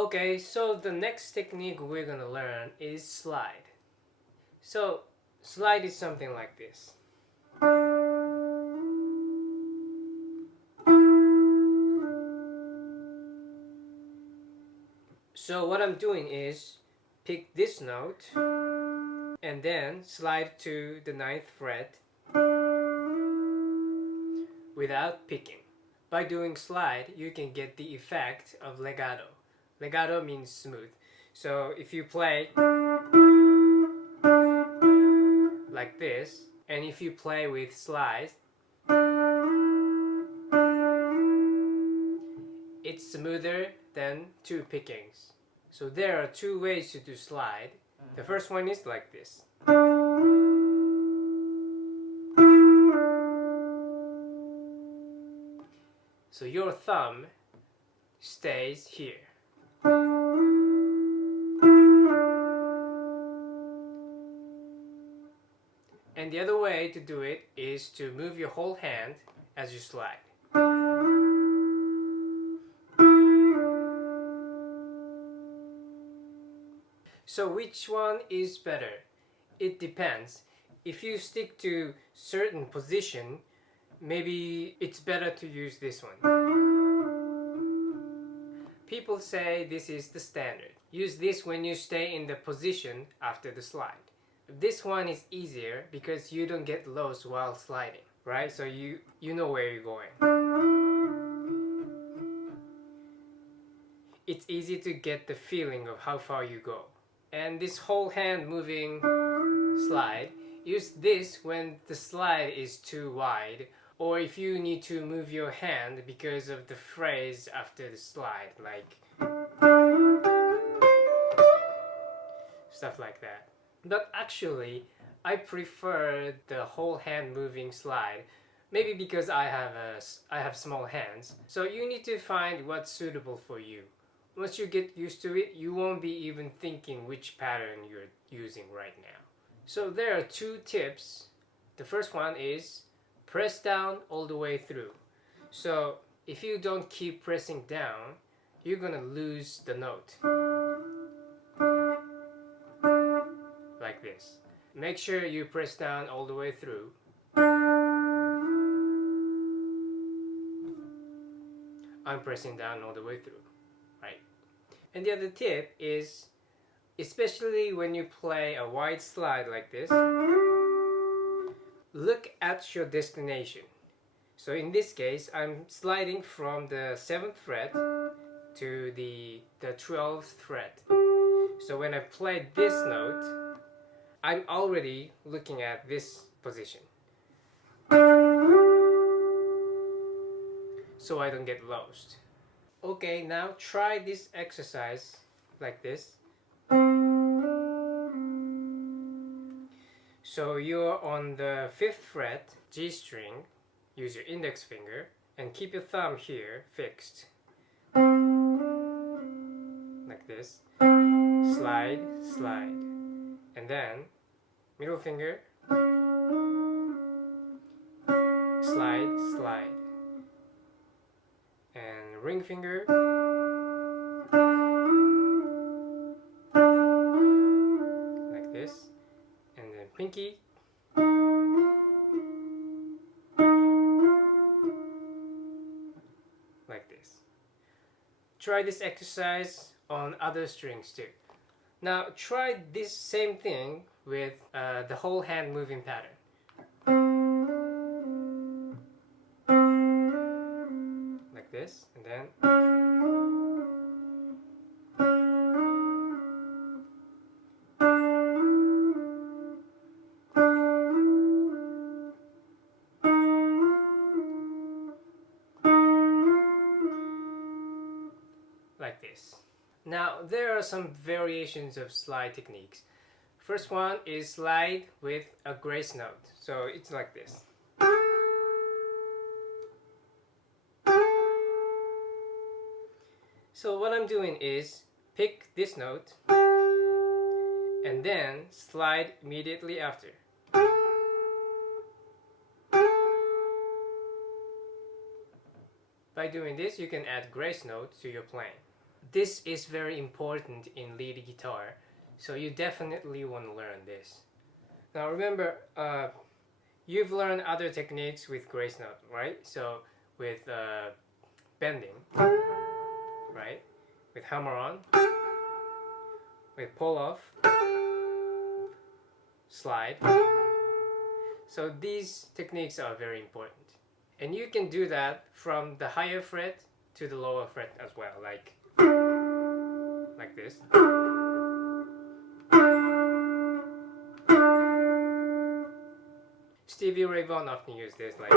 Okay, so the next technique we're gonna learn is slide. So slide is something like this. So what I'm doing is pick this note and then slide to the 9th fret without picking. By doing slide, you can get the effect of legato. Legato means smooth. So if you play like this, and if you play with slides, it's smoother than two pickings. So there are two ways to do slide. The first one is like this. So your thumb stays here. And the other way to do it is to move your whole hand as you slide. So which one is better? It depends. If you stick to certain position, maybe it's better to use this one. People say this is the standard. Use this when you stay in the position after the slide. This one is easier because you don't get lost while sliding, right? So you know where you're going. It's easy to get the feeling of how far you go. And this whole hand moving slide, use this when the slide is too wide, or if you need to move your hand because of the phrase after the slide, like stuff like that. But actually, I prefer the whole hand moving slide, maybe because I have small hands. So you need to find what's suitable for you. Once you get used to it, you won't be even thinking which pattern you're using right now. So there are two tips. The first one is press down all the way through. So if you don't keep pressing down, you're gonna lose the note. Like this. Make sure you press down all the way through. I'm pressing down all the way through, right? And the other tip is, especially when you play a wide slide like this, look at your destination. So in this case, I'm sliding from the 7th fret to the 12th fret. So when I play this note, I'm already looking at this position. So I don't get lost. Okay, now try this exercise like this. So you're on the 5th fret, G string, use your index finger, and keep your thumb here fixed. Like this. Slide, slide. And then, middle finger, slide, slide. And ring finger, like this. And then pinky, like this. Try this exercise on other strings too. Now try this same thing with the whole hand moving pattern. Like this, and then like this. Now there are some variations of slide techniques. First one is slide with a grace note. So it's like this. So what I'm doing is pick this note and then slide immediately after. By doing this, you can add grace note to your playing. this is very important in lead guitar, so you definitely want to learn this. Now remember, you've learned other techniques with grace note, right? So with bending, right? With hammer on, with pull off, slide. So these techniques are very important. And you can do that from the higher fret to the lower fret as well, like this. Stevie Ray Vaughan often used this, like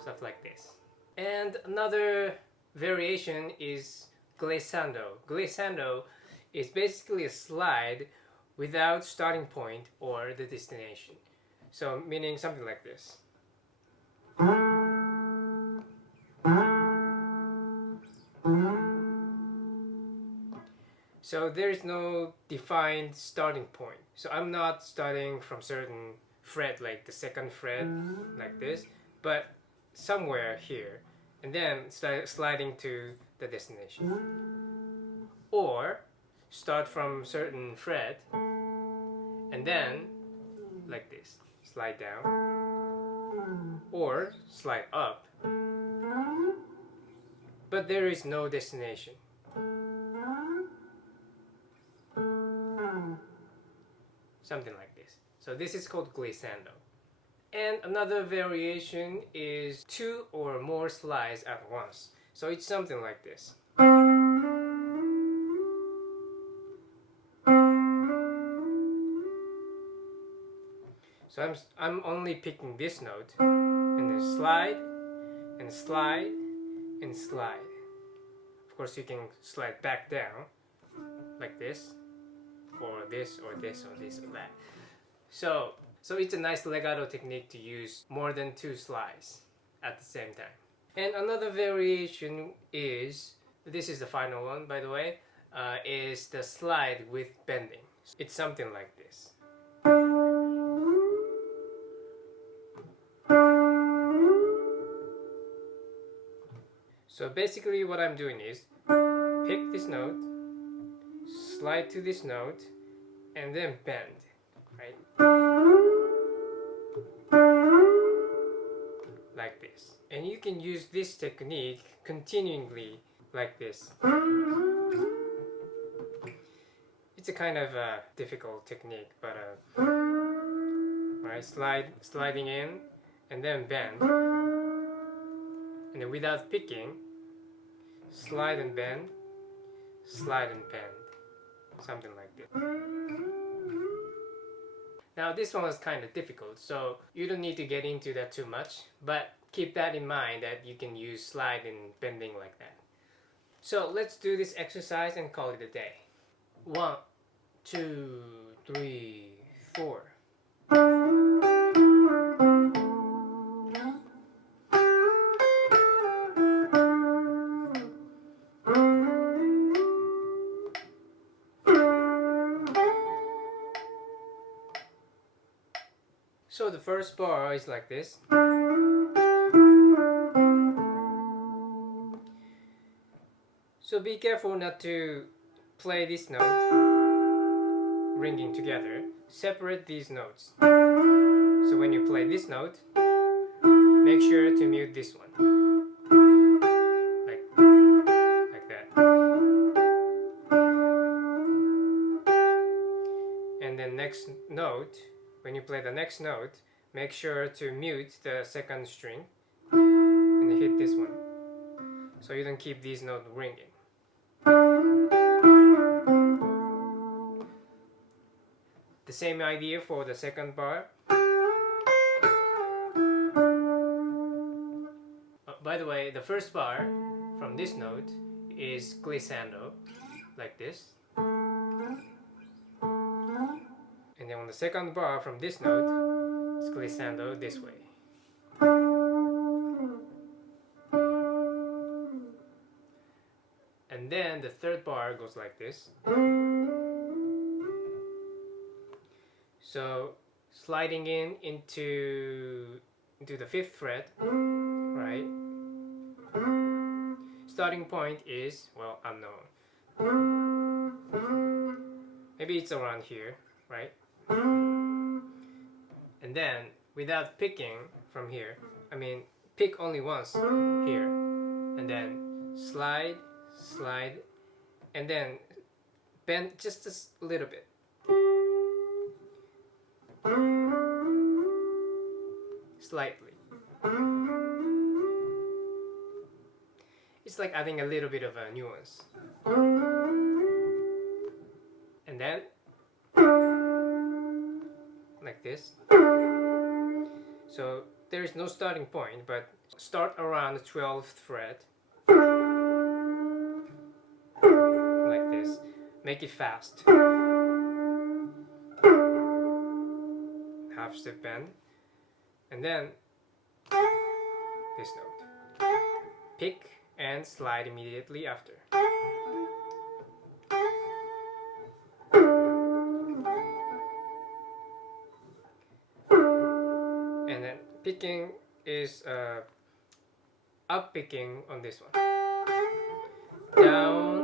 stuff like this. And another variation is glissando. Glissando is basically a slide without starting point or the destination. So meaning something like this. So there is no defined starting point. So I'm not starting from certain fret, like the second fret, like this, but somewhere here, and then sliding to the destination. Or start from certain fret, and then like this, slide down, or slide up, but there is no destination. Something like this. So this is called glissando. And another variation is 2 or more slides at once. So it's something like this. So I'm only picking this note and then slide and slide and slide. Of course you can slide back down like this, or this, or this, or this, or that. So it's a nice legato technique to use more than 2 slides at the same time. And another variation is, this is the final one by the way, is the slide with bending. It's something like this. So basically what I'm doing is pick this note, slide to this note, and then bend, right? Like this. And you can use this technique continually like this. It's a kind of a difficult technique, but right, sliding in and then bend, and then without picking, slide and bend, slide and bend, something like this. Now this one was kind of difficult, so you don't need to get into that too much, but keep that in mind that you can use slide and bending like that. So let's do this exercise and call it a day. 1, 2, 3, 4. So the first bar is like this. So be careful not to play this note ringing together. Separate these notes. So when you play this note, make sure to mute this one. Like that. And then next note, when you play the next note, make sure to mute the second string and hit this one, so you don't keep these notes ringing. The same idea for the second bar. By the way, the first bar from this note is glissando, like this. And then on the second bar from this note, it's glissando this way. And then the third bar goes like this. So sliding into the 5th fret, right? starting point is, well, unknown. Maybe it's around here, right? And then, without picking from here, I mean, pick only once here, and then slide, slide, and then bend just a little bit. Slightly. It's like adding a little bit of a nuance. And then, like this. So there is no starting point, but start around the 12th fret. Like this. Make it fast. Half step bend. And then this note. Pick and slide immediately after. And then picking is up picking on this one. Down,